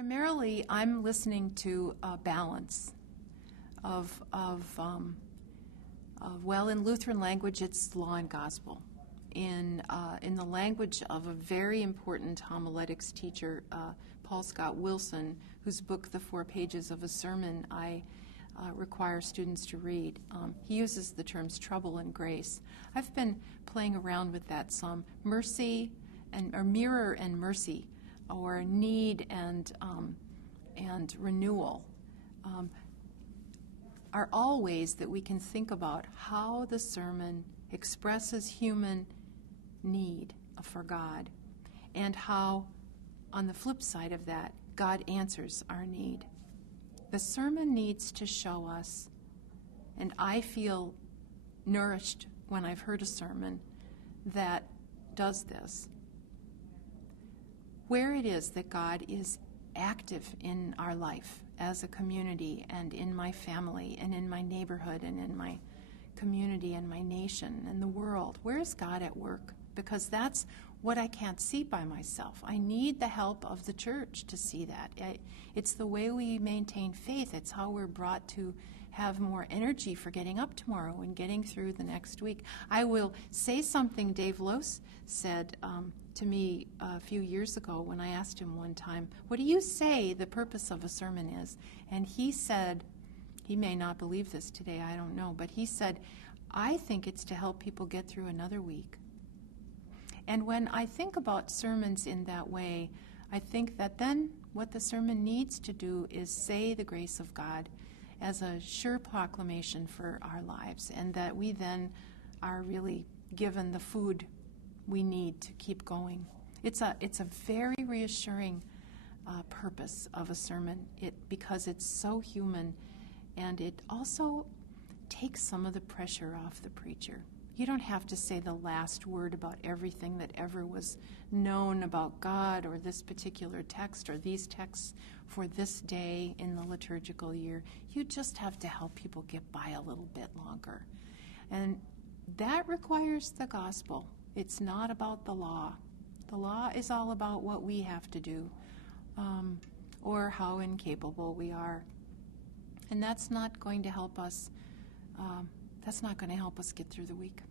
Primarily, I'm listening to a balance well, in Lutheran language, it's law and gospel. In the language of a very important homiletics teacher, Paul Scott Wilson, whose book, The 4 Pages of a Sermon, I require students to read. He uses the terms trouble and grace. I've been playing around with that some. Mercy or mirror and mercy, or need and renewal, are all ways that we can think about how the sermon expresses human need for God, and how, on the flip side of that, God answers our need. The sermon needs to show us, and I feel nourished when I've heard a sermon that does this, where it is that God is active in our life as a community and in my family and in my neighborhood and in my community and my nation and the world. Where is God at work? Because that's what I can't see by myself. I need the help of the church to see that. It's the way we maintain faith. It's how we're brought to have more energy for getting up tomorrow and getting through the next week. I will say something Dave Lose said to me a few years ago when I asked him one time, what do you say the purpose of a sermon is? And he said, he may not believe this today, I don't know, but he said, I think it's to help people get through another week. And when I think about sermons in that way, I think that then what the sermon needs to do is say the grace of God as a sure proclamation for our lives, and that we then are really given the food we need to keep going. It's a very reassuring purpose of a sermon, because it's so human, and it also takes some of the pressure off the preacher. You don't have to say the last word about everything that ever was known about God or this particular text or these texts for this day in the liturgical year. You just have to help people get by a little bit longer. And that requires the gospel. It's not about the law. The law is all about what we have to do, or how incapable we are. And that's not going to help us. That's not going to help us get through the week.